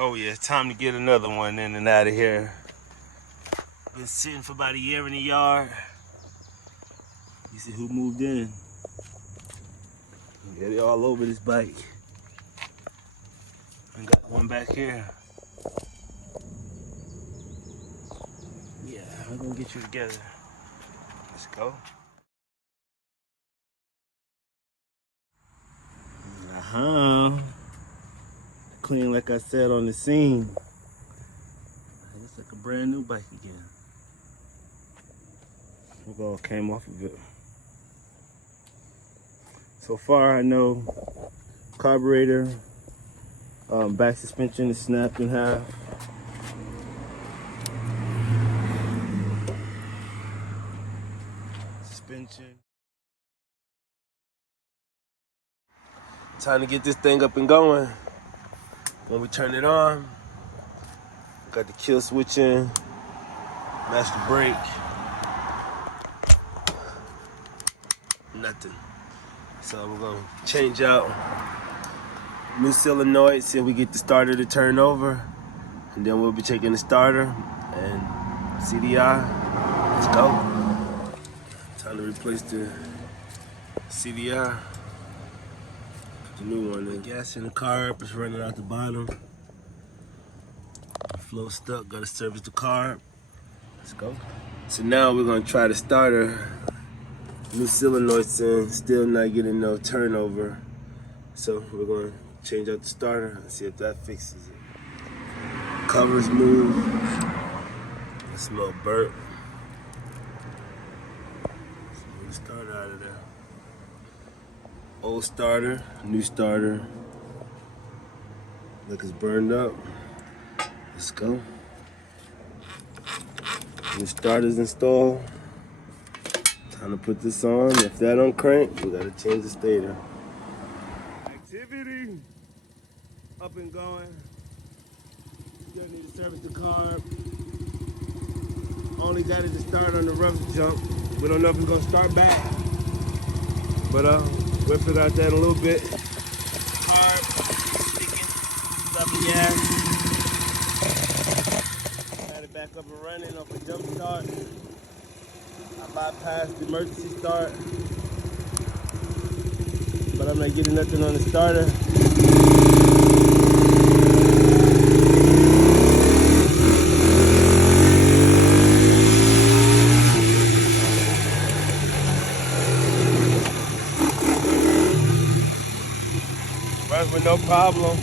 Oh yeah, it's time to get another one in and out of here. Been sitting for about a year in the yard. You see who moved in? Yeah, they all over this bike. I got one back here. Yeah, we're gonna get you together. Let's go. Clean like I said on the scene. It's like a brand new bike again. It all came off of it. So far I know carburetor, back suspension is snapped in half. Suspension. Time to get this thing up and going. When we turn it on, we got the kill switch in, master brake, nothing. So we're gonna change out new solenoid, see if we get the starter to turn over, and then we'll be checking the starter and CDI. Let's go. Time to replace the CDI. The new one. The gas in the carb is running out the bottom. Flow stuck, gotta service the carb. Let's go. So now we're gonna try the starter. New solenoids in, still not getting no turnover. So we're gonna change out the starter and see if that fixes it. Covers move. It smells burnt. Let's move the starter out of there. Old starter, new starter. Look, it's burned up. Let's go. New starter's installed. Time to put this on. If that don't crank, we gotta change the stator. Activity up and going. Still need to service the carb. Only got it to start on the rough jump. We don't know if it's gonna start back. But we'll figure out that in a little bit. Carb sticking, stuff gas. Got it back up and running off a jump start. I bypassed the emergency start, but I'm not getting nothing on the starter. Runs with no problem.